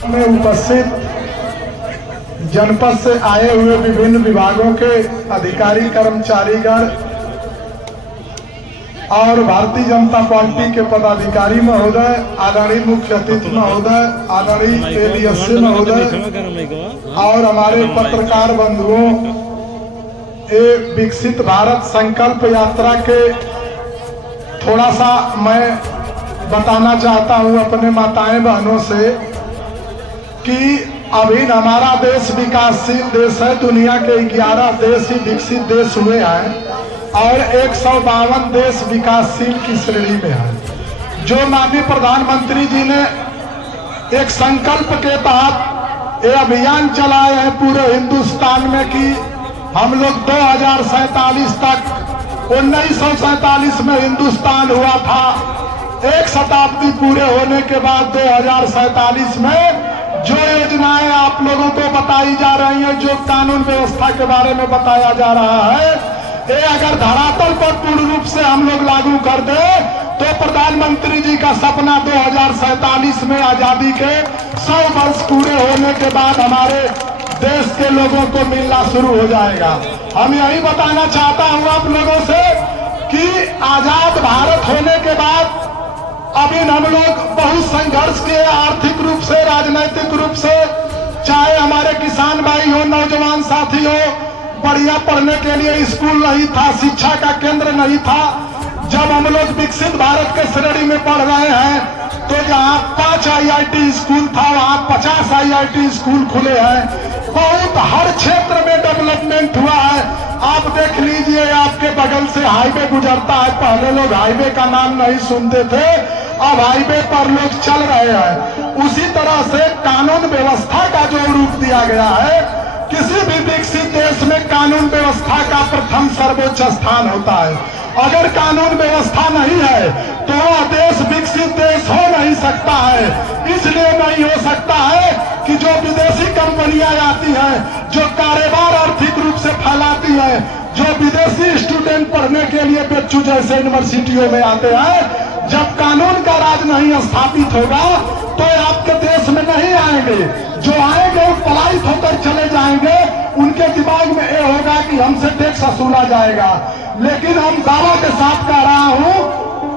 में उपस्थित जनपद से आए हुए विभिन्न विभागों के अधिकारी कर्मचारीगण और भारतीय जनता पार्टी के पदाधिकारी महोदय, आदरणीय मुख्य अतिथि महोदय, आदरणीय एडीएससी महोदय और हमारे पत्रकार बंधुओं, ये विकसित भारत संकल्प यात्रा के थोड़ा सा मैं बताना चाहता हूं अपने माताएं बहनों से कि अभी हमारा देश विकासशील देश है। दुनिया के 11 देश ही विकसित देश हुए हैं और 152 देश विकासशील की श्रेणी में है। जो माननीय प्रधानमंत्री जी ने एक संकल्प के तहत ये अभियान चलाए हैं पूरे हिंदुस्तान में कि हम लोग 2047 तक, 1947 में हिंदुस्तान हुआ था, एक शताब्दी पूरे होने के बाद 2047 में जो योजनाएं आप लोगों को बताई जा रही हैं, जो कानून व्यवस्था के बारे में बताया जा रहा है, ये अगर धरातल पर पूर्ण रूप से हम लोग लागू कर दें तो प्रधानमंत्री जी का सपना 2047 में आजादी के 100 वर्ष पूरे होने के बाद हमारे देश के लोगों को मिलना शुरू हो जाएगा। हम यही बताना चाहता हूं आप लोगों से कि आजाद भारत होने के बाद अभी हम लोग बहुत संघर्ष किए, आर्थिक रूप से, राजनीतिक रूप से, चाहे हमारे किसान भाई हो, नौजवान साथी हो, बढ़िया पढ़ने के लिए स्कूल नहीं था, शिक्षा का केंद्र नहीं था। जब हम लोग विकसित भारत के श्रेणी में पढ़ रहे हैं तो जहाँ 5 IIT स्कूल था वहाँ 50 IIT स्कूल खुले हैं। बहुत हर क्षेत्र में डेवलपमेंट हुआ है। आप देख लीजिए, आपके बगल से हाईवे गुजरता है, पहले लोग हाईवे का नाम नहीं सुनते थे, अब हाईवे पर लोग चल रहे हैं। उसी तरह से कानून व्यवस्था का जो रूप दिया गया है, किसी भी विकसित देश में कानून व्यवस्था का प्रथम सर्वोच्च स्थान होता है। अगर कानून व्यवस्था नहीं है तो वह देश विकसित देश हो नहीं सकता है। इसलिए नहीं हो सकता है कि जो विदेशी कंपनियां आती हैं, जो कारोबार आर्थिक रूप से फैलाती हैं, जो विदेशी स्टूडेंट पढ़ने के लिए बेच्चू जैसे यूनिवर्सिटियों में आते हैं, जब कानून का राज नहीं स्थापित होगा तो आपके देश में नहीं आएंगे। जो आएंगे वो पलायित होकर चले जाएंगे। उनके दिमाग में ये होगा कि हमसे टैक्स वसूला जाएगा। लेकिन हम दावा के साथ कह रहा हूं,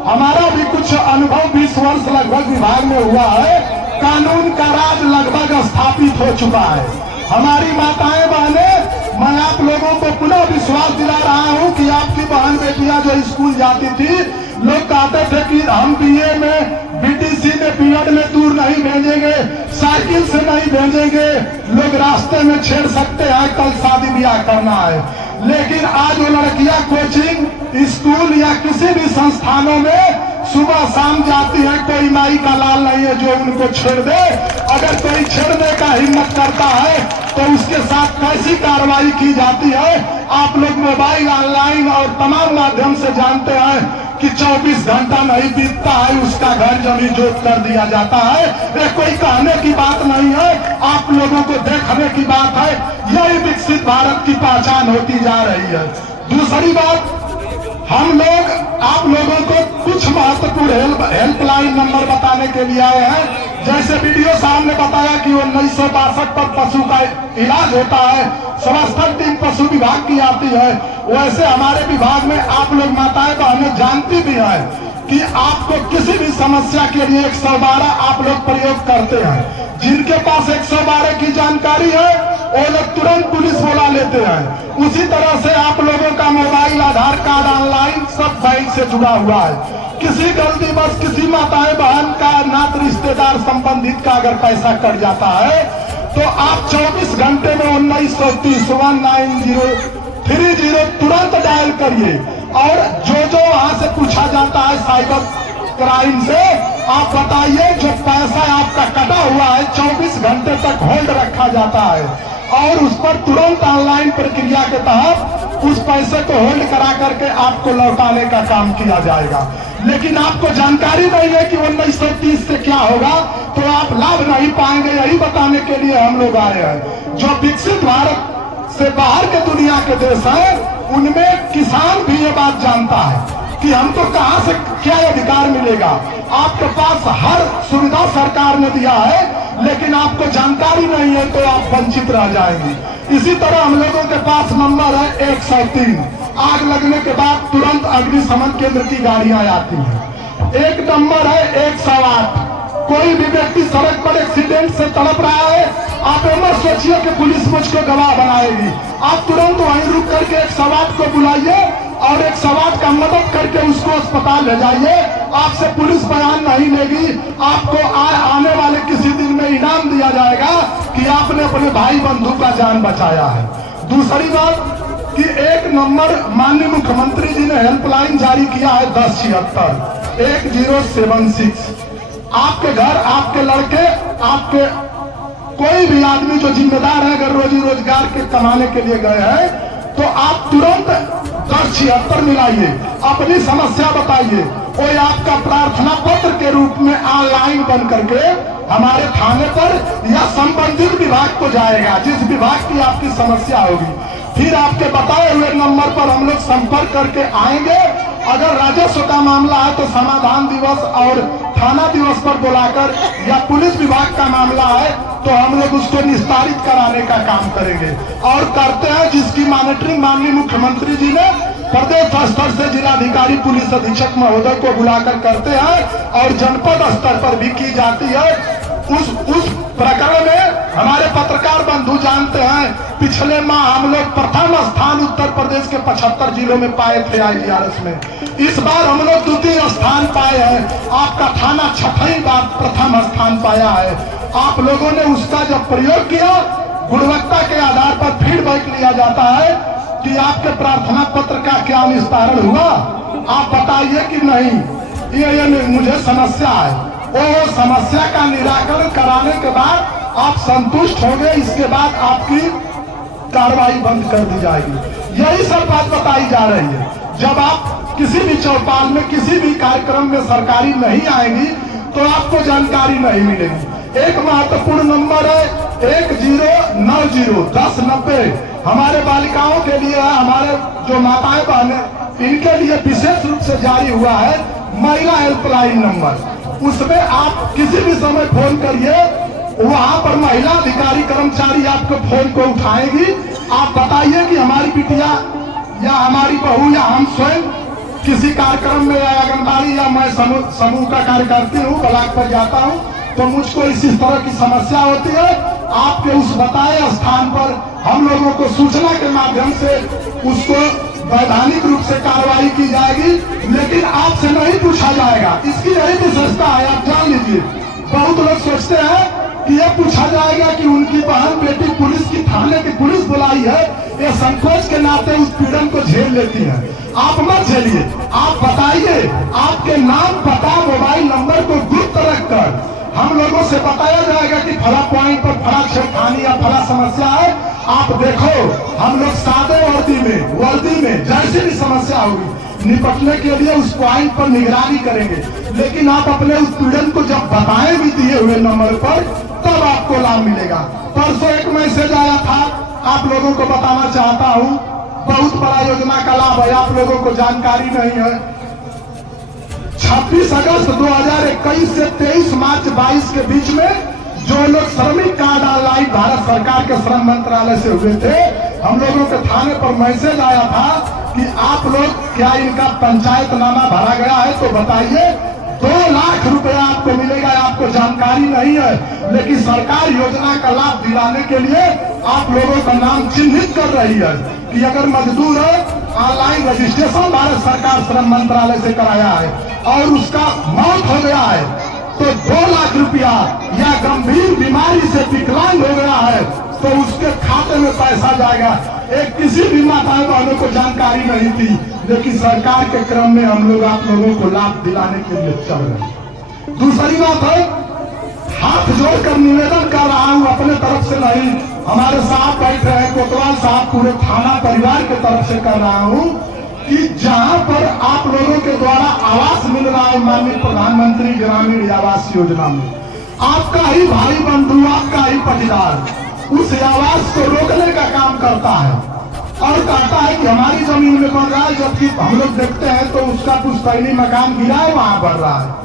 हमारा भी कुछ अनुभव 20 वर्ष लगभग विभाग में हुआ है। कानून का राज लगभग स्थापित हो चुका है। हमारी माताएं बहनें, मैं आप लोगों को पुनः विश्वास दिला रहा हूं कि आपकी बहन बेटियां जो स्कूल जाती थी, लोग कहते थे कि हम BA में, BTC में, B.Ed में दूर नहीं भेजेंगे, साइकिल से नहीं भेजेंगे, लोग रास्ते में छेड़ सकते हैं, कल शादी ब्याह करना है। लेकिन आज वो लड़कियां कोचिंग, स्कूल या किसी भी संस्थानों में सुबह शाम जाती है। कोई माई का लाल नहीं है जो उनको छेड़ दे। अगर कोई छेड़ने का हिम्मत करता है तो उसके साथ कैसी कार्रवाई की जाती है, आप लोग मोबाइल, ऑनलाइन और तमाम माध्यम से जानते हैं कि 24 घंटा नहीं बीतता है उसका घर जमीन जोत कर दिया जाता है। ये कोई कहने की बात नहीं है, आप लोगों को देखने की बात है। यही विकसित भारत की पहचान होती जा रही है। दूसरी बात, हम लोग आप लोगों को कुछ महत्वपूर्ण हेल्पलाइन नंबर बताने के लिए आए हैं। जैसे वीडियो साहब ने बताया कि 1962 पर पशु का इलाज होता है, स्वास्थ्य टीम पशु विभाग की आती है। वैसे हमारे विभाग में आप लोग माताएं बहनें जानती भी है कि आपको किसी भी समस्या के लिए 112 आप लोग प्रयोग करते हैं। जिनके पास 112 की जानकारी है वो लोग तुरंत पुलिस बुला लेते हैं। उसी तरह से आप लोगों का मोबाइल, आधार कार्ड, ऑनलाइन सब बैंक से जुड़ा हुआ है। किसी गलती बस किसी माताएं बहन का, नात रिश्तेदार, संबंधित का अगर पैसा कट जाता है तो आप 24 घंटे में 1930 19030 तुरंत डायल करिए। और जो वहां से पूछा जाता है साइबर क्राइम से, आप बताइए, जो पैसा आपका कटा हुआ है 24 घंटे तक होल्ड रखा जाता है और उस पर तुरंत ऑनलाइन प्रक्रिया के तहत उस पैसे को होल्ड करा करके आपको लौटाने का काम किया जाएगा। लेकिन आपको जानकारी नहीं है कि 1930 से क्या होगा तो आप लाभ नहीं पाएंगे। यही बताने के लिए हम लोग आए हैं। जो विकसित भारत से बाहर के दुनिया के देश हैं उनमें किसान भी ये बात जानता है कि हमको कहां से क्या अधिकार मिलेगा। आपके पास हर सुविधा सरकार ने दिया है, लेकिन आपको जानकारी नहीं है तो आप वंचित रह जाएंगे। इसी तरह हम लोगों के पास नंबर है 103। आग लगने के बाद तुरंत अग्निशमन केंद्र की गाड़ियां आती हैं। एक नंबर है 108। कोई भी व्यक्ति सड़क पर एक्सीडेंट से तड़प रहा है, आप मत सोचिए कि पुलिस मुझको गवाह बनाएगी। आप तुरंत वहीं रुक करके 108 को बुलाइए और 108 का मदद करके उसको अस्पताल ले जाइए। आपसे पुलिस बयान नहीं लेगी। आपको आने वाले किसी दिन में इनाम दिया जाएगा कि आपने अपने भाई बंधु का जान बचाया है। दूसरी बात कि एक नंबर माननीय मुख्यमंत्री जी ने हेल्पलाइन जारी किया है 1076 1076। आपके घर, आपके लड़के, आपके कोई भी आदमी जो जिम्मेदार है, अगर रोजी रोजगार के कमाने के लिए गए हैं तो आप तुरंत 1076 मिलाइए, अपनी समस्या बताइए। कोई आपका प्रार्थना पत्र के रूप में ऑनलाइन बन करके हमारे थाने पर या संबंधित विभाग को जाएगा, जिस विभाग की आपकी समस्या होगी। फिर आपके बताए हुए नंबर पर हम लोग संपर्क करके आएंगे। अगर राजस्व का मामला है तो समाधान दिवस और थाना दिवस पर बुलाकर, या पुलिस विभाग का मामला है तो हम लोग उसको निस्तारित कराने का काम करेंगे और करते हैं, जिसकी मॉनिटरिंग माननीय मुख्यमंत्री जी ने प्रदेश स्तर से जिलाधिकारी पुलिस अधीक्षक महोदय को बुलाकर करते हैं और जनपद स्तर पर भी की जाती है। उस प्रकरण में हमारे पत्रकार बंधु जानते हैं, पिछले माह हम लोग प्रथम स्थान उत्तर प्रदेश के 75 जिलों में पाए थे IDRS में। इस बार हम लोग द्वितीय स्थान पाए हैं। आपका थाना छठी बार प्रथम स्थान पाया है। आप लोगों ने उसका जब प्रयोग किया, गुणवत्ता के आधार पर फीडबैक लिया जाता है कि आपके प्रार्थना पत्र का क्या निस्तारण हुआ, आप बताइए कि नहीं ये मुझे समस्या है। वो समस्या का निराकरण कराने के बाद आप संतुष्ट होंगे, इसके बाद आपकी कार्रवाई बंद कर दी जाएगी। यही सब बात बताई जा रही है। जब आप किसी भी चौपाल में, किसी भी कार्यक्रम में सरकारी नहीं आएंगी तो आपको जानकारी नहीं मिलेगी। एक महत्वपूर्ण नंबर है 1090 1090। हमारे बालिकाओं के लिए, हमारे जो माताएं बहनें, इनके लिए विशेष रूप से जारी हुआ है महिला हेल्पलाइन नंबर। उसमें आप किसी भी समय फोन करिए, वहां पर महिला अधिकारी कर्मचारी आपको फोन को उठाएगी। आप बताइए कि हमारी बिटिया या हमारी बहू या हम स्वयं किसी कार्यक्रम में, या आंगनबाड़ी, या मैं समूह का कार्य करती हूँ, ब्लॉक पर जाता हूँ, तो मुझको इसी तरह की समस्या होती है। आपके उस बताए स्थान पर हम लोगों को सूचना के माध्यम से उसको वैधानिक रूप से कार्रवाई की जाएगी, लेकिन आपसे नहीं पूछा जाएगा। इसकी यही विशेषता है, आप जान लीजिए। बहुत लोग सोचते हैं कि ये पूछा जाएगा कि उनकी बहन बेटी पुलिस की थाने की पुलिस बुलाई है, ये संकोच के नाते उस पीड़न को झेल लेती है। आप मत झेलिए, आप बताइए, आपके नाम, पता, मोबाइल नंबर को गुप्त रखकर हम लोगों से बताया जाएगा कि फला पॉइंट पर फला छेड़खानी या फला समस्या है। आप देखो, हम लोग सादे वर्दी में जैसी भी समस्या होगी निपटने के लिए उस पॉइंट पर निगरानी करेंगे। लेकिन आप अपने उस पीड़न को जब बताएं भी दिए हुए नंबर पर, तब आपको लाभ मिलेगा। परसों एक मैसेज आया था, आप लोगों को बताना चाहता हूँ, बहुत बड़ा योजना का लाभ है, आप लोगों को जानकारी नहीं है। 26 अगस्त 2021 से 23 मार्च 22 के बीच में जो लोग श्रमिक कार्ड ऑनलाइन भारत सरकार के श्रम मंत्रालय से हुए थे, हम लोगों के थाने पर मैसेज आया था कि आप लोग, क्या इनका पंचायतनामा भरा गया है तो बताइए। 2 लाख रुपया आपको मिलेगा, आपको जानकारी नहीं है, लेकिन सरकार योजना का लाभ दिलाने के लिए आप लोगों का नाम चिन्हित कर रही है कि अगर मजदूर है, ऑनलाइन रजिस्ट्रेशन भारत सरकार श्रम मंत्रालय से कराया है और उसका मौत हो गया है तो 2 लाख रुपया, या गंभीर बीमारी से विकलांग हो गया है तो उसके खाते में पैसा जाएगा। एक किसी भी माताओं बहनों को जानकारी नहीं थी, लेकिन सरकार के क्रम में हम लोग आप लोगों को लाभ दिलाने के लिए चल रहे हैं। दूसरी बात है, हाथ जोड़कर निवेदन कर रहा हूं, अपने तरफ से नहीं, हमारे साथ बैठे हैं कोतवाल साहब, पूरे थाना परिवार के तरफ से कर रहा हूं कि जहां पर आप लोगों के द्वारा आवास मिल रहा है माननीय प्रधानमंत्री ग्रामीण आवास योजना में, आपका ही भाई बंधु, आपका ही पटीदार उस आवास को रोकने का काम करता है। और कहता है कि हमारी जमीन में बन रहा है, जबकि हम लोग देखते हैं तो उसका पुश्तैनी मकान गिरा है वहाँ बढ़ रहा है।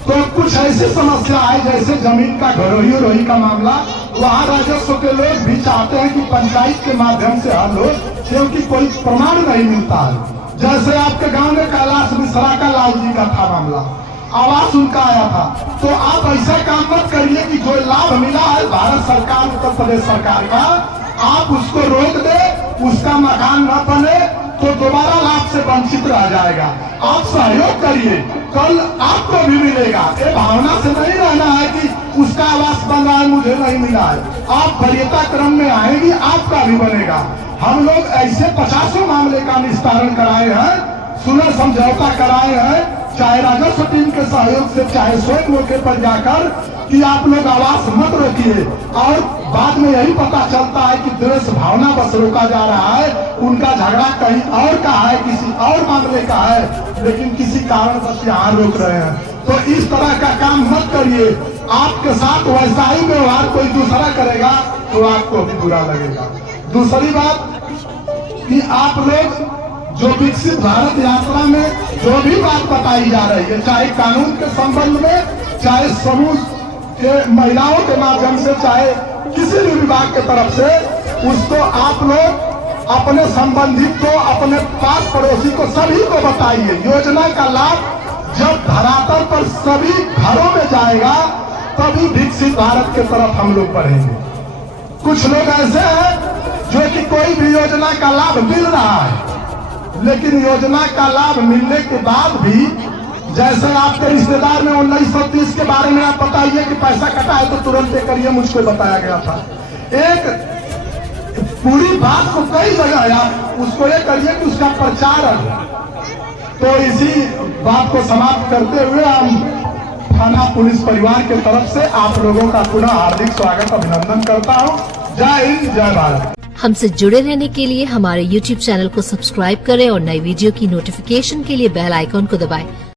तो कुछ ऐसी समस्या है जैसे जमीन का घरोही का मामला, वहाँ राजस्व के लोग भी चाहते हैं कि पंचायत के माध्यम से हल हो, क्योंकि कोई प्रमाण नहीं मिलता है। जैसे आपके गांव में कैलाश मिश्रा का लाल जी का था मामला, आवास उनका आया था, तो आप ऐसा काम मत करिए कि जो लाभ मिला है भारत सरकार उत्तर प्रदेश सरकार का, आप उसको रोक दे, उसका मकान न बने तो दोबारा लाभ से वंचित रह जाएगा। आप सहयोग करिए, कल आपको भी मिलेगा। ये भावना से नहीं रहना है कि उसका आवास बन रहा है मुझे नहीं मिला है। आप वरीयता क्रम में आएगी, आपका भी बनेगा। हम लोग ऐसे 50 मामले का निस्तारण कराए हैं, सुलह समझौता कराए हैं, चाहे राजस्व टीम के सहयोग से, चाहे स्वयं मौके पर जाकर, कि आप लोग आवास मत रोकिए। और बाद में यही पता चलता है कि द्वेष भावना बस रोका जा रहा है, उनका झगड़ा कहीं और का है, किसी और मामले का है, लेकिन किसी कारण बस यहाँ रोक रहे हैं। तो इस तरह का काम मत करिए। आपके साथ वैसा ही व्यवहार कोई दूसरा करेगा तो आपको भी बुरा लगेगा। दूसरी बात कि आप लोग जो विकसित भारत यात्रा में जो भी बात बताई जा रही है, चाहे कानून के संबंध में, चाहे समूह के महिलाओं के माध्यम से, चाहे किसी भी विभाग के तरफ से, उसको आप लोग अपने संबंधित को, अपने पास पड़ोसी को, सभी को बताइए। योजना का लाभ जब धरातल पर सभी घरों में जाएगा तभी विकसित भारत के तरफ हम लोग बढ़ेंगे। कुछ लोग ऐसे हैं जो कि कोई भी योजना का लाभ मिल रहा है, लेकिन योजना का लाभ मिलने के बाद भी, जैसे आपके रिश्तेदार में 1930 के बारे में आप बताइए कि पैसा कटा है तो तुरंत ये करिए, मुझको बताया गया था। एक पूरी बात को कई जगह आप उसको ये करिए कि उसका प्रचार है। तो इसी बात को समाप्त करते हुए हम थाना पुलिस परिवार के तरफ से आप लोगों का पुनः हार्दिक स्वागत, अभिनंदन करता हूँ। जय हिंद, जय भारत। हमसे जुड़े रहने के लिए हमारे YouTube चैनल को सब्सक्राइब करें और नई वीडियो की नोटिफिकेशन के लिए बेल आइकॉन को दबाएं।